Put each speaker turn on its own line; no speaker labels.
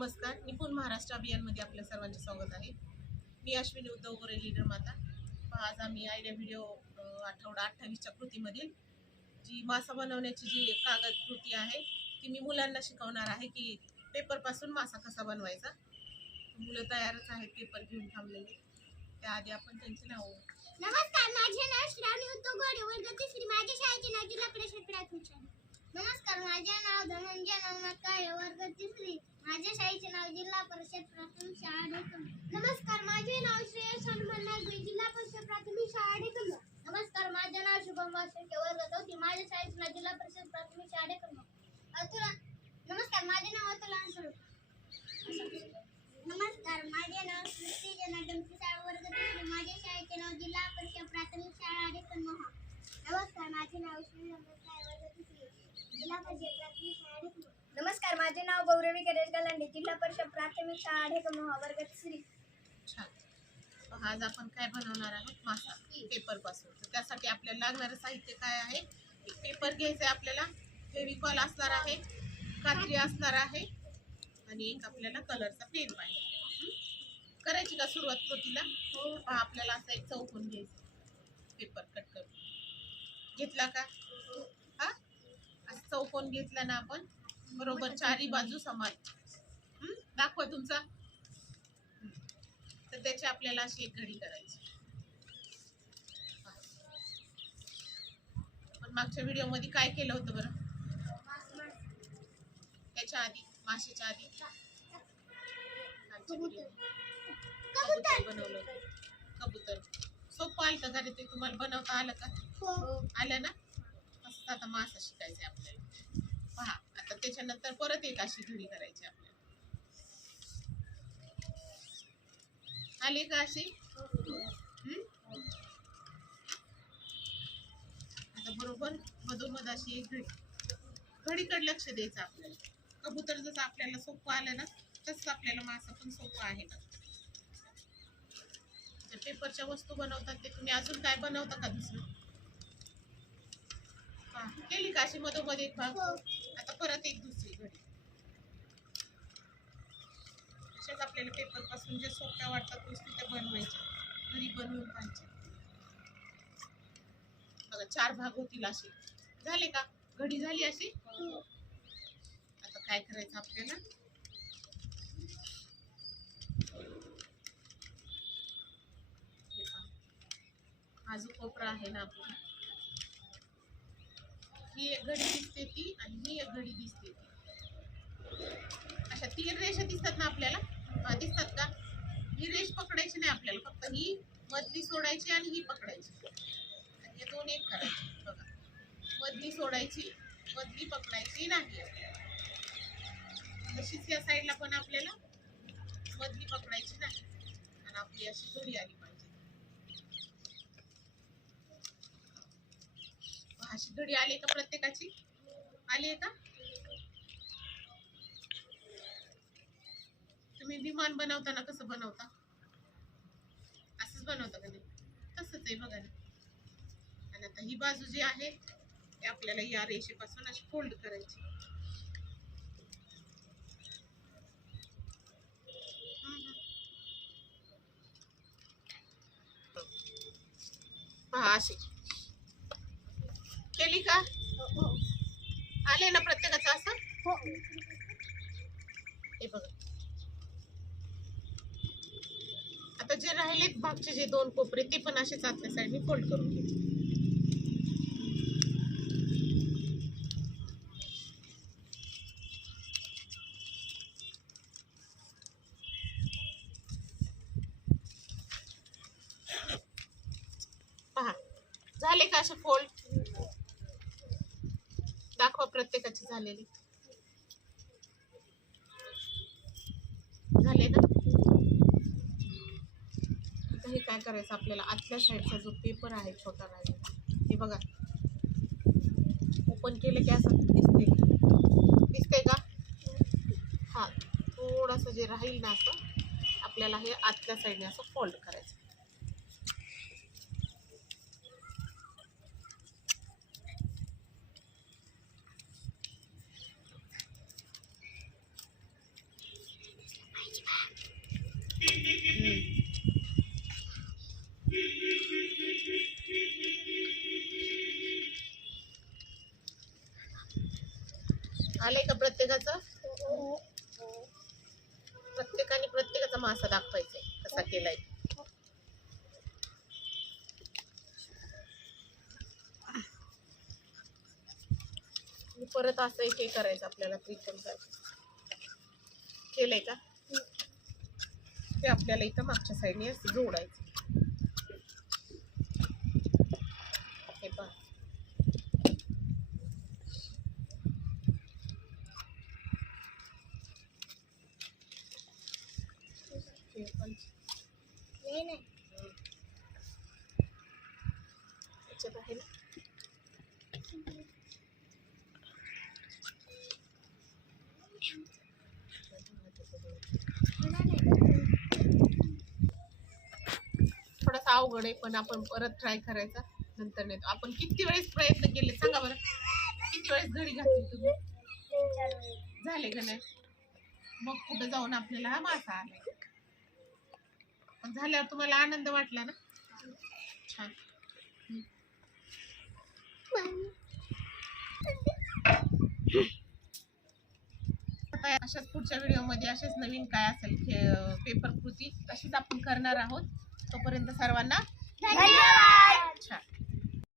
नमस्कार. निपुण महाराष्ट्र अभियानमध्ये आपल्या सर्वांचे स्वागत आहे. मी अश्विनी उद्धव गोरे लीडर माता. आज आम्ही आयडिया व्हिडिओ आठवडा अठ्ठावीसच्या कृतीमधील जी मासा बनवण्याची जी कागद कृती आहे ती मी मुलांना शिकवणार आहे की पेपरपासून मासा कसा बनवायचा. मुलं तयारच आहेत पेपर घेऊन थांबलेले. त्याआधी आपण त्यांची नाव
नमस्कार माझे नाव श्रावणी उत्तम गोरे वर्ग तिसरी. माझ्या शाळेचे नाव जिल्हा परिषद प्राथमिक शाळा. नमस्कार माझे नाव धनंजय नवनाथ काळे वर्ग तिसरी. माझ्या शाळेचे नाव जिल्हा परिषद प्राथमिक शाळा नमस्कार माझे नाव श्रेयस हनुमान नागवे जिल्हा परिषद प्राथमिक शाळा ढेकण नमस्कार माझे नाव शुभम वासके वर्ग चौथी माझ्या शाळेचे नाव जिल्हा परिषद प्राथमिक शाळा ढेकण अतुल नमस्कार माझे नाव अतुल अंसुळ नमस्कार माझे नाव सृष्टी जनार्दन पिसाळ वर्ग तिसरी माझ्या शाळेचे नाव जिल्हा परिषद प्राथमिक शाळा डेक्कन महा नमस्कार माझे नाव श्रीनगर साय वर्ग तिसरी जिल्हा परिषद प्राथमिक शाळा डेक्कन नमस्कार माझे नाव गलांडे जिल्हा परिषद प्राथमिक शाळा महा वर्ग
छान. आज आपण काय बनवणार आहोत? मासा पेपरपासून. तर त्यासाठी आपल्याला लागणारं साहित्य काय आहे? एक पेपर घ्यायचं आहे आपल्याला फेविकॉल असणार आहे कात्री असणार आहे आणि एक आपल्याला कलरचा पेन पाहिजे. हं? करायची का सुरुवात कृतीला? पहा आपल्याला असा एक चौकोन घ्यायचा. पेपर कट करून. घेतला का? हा. असं चौकोन घेतला ना आपण बरोबर चारी बाजू समान. हं? दाखवा तुमचा. तर त्याची आपल्याला अशी एक घडी करायची. पण मागच्या व्हिडिओमध्ये काय केलं होतं बरं? त्याच्या आधी माशीच्या आधी. बनवलं. कबूतर. सोपं आलं का घरी ते? तुम्हाला बनवता आलं का?
हो.
आलं ना? मस्त आता मासा शिकायचा आपल्याला. पहा आता त्याच्यानंतर परत एक अशी घडी करायची आपल्याला. आली का अशी? आता बरोबर मधोमध अशी एक घडी. घडीकडे लक्ष द्यायचं आपल्याला. कबूतर जसं आपल्याला सोपं आलं ना तसंच आपल्याला मासा पण सोपं आहे ना. पेपरच्या वस्तू बनवतात ते तुम्ही अजून काय बनवता का दुसरं? केली का अशी मधोमध एक भाग?
हो.
आता परत एक दुसरी घडी अशाच आपल्याला पेपरपासून जे सोप्या वाटतात वस्तू त्या बनवायच्या घरी बनवून पाहिजे बघा चार भाग होतील असे. झाले का? घडी झाली अशी? आता काय करायचं आपल्याला? हे. हा जो कोपरा आहे ना आपला ही एक घडी दिसते ती आणि ही एक घडी दिसते ती. अशा तीन रेषा दिसतात ना आपल्याला? हा, दिसतात का? ही रेष पकडायची नाही आपल्याला फक्त ही मधली सोडायची आणि ही पकडायची. आणि हे दोन एक करायचे. बघा मधली सोडायची मधली पकडायची नाही तशीच या साईडला पण आपल्याला मधली पकडायची नाही. आणि आपली अशी दोरी आली पाहिजे. अशी घडी आली का प्रत्येकाची? आली आहे का? तुम्ही विमान बनवताना कसं बनवता? असंच बनवता का नाही तसंच आहे बघा ना. आणि आता ही बाजू जी आहे ती आपल्याला या रेषेपासून अशी फोल्ड करायची. पहा अशी. केली का? आले ना प्रत्येकाचं असं?
हो.
हे बघा आता जे राहिलेत भागचे जे दोन कोपरे ते पण असे आतल्या साईडने फोल्ड करून घ्यायचे पहा झाले का असे फोल्ड दाखवा प्रत्येकाचे झालेले. झाले ना? हे काय करायचं? आपल्याला आतल्या साईडचा जो पेपर आहे छोटा राहिलेला हे बघा. ओपन केलं की असं दिसते दिसते का? हा थोडंसं जे राहील ना असं आपल्याला हे आतल्या साईडने असं फोल्ड करायचं. आलंय का प्रत्येकाचं? प्रत्येकाने प्रत्येकाचा मासा दाखवायचा कसा केलाय. परत असं एक हे करायचं आपल्याला त्रिकोण केलंय का? ते आपल्याला इथं मागच्या साईडने असं जोडायचं हे पहा हे पण
नाही नाही.
थोडासा अवघड आहे पण आपण परत ट्राय करायचा. नंतर नेतो. आपण किती वेळेस प्रयत्न केले सांगा बरं. किती वेळेस घडी घातली तुम्ही? झाले का नाही? मग कुठं जाऊन आपल्याला हा मासा आलाय पण झाल्यावर तुम्हाला आनंद वाटला ना? छान. अशाच पुढच्या व्हिडिओमध्ये असेच नवीन काय असेल पेपर कृती तशीच आपण करणार आहोत. तोपर्यंत सर्वांना
धन्यवाद!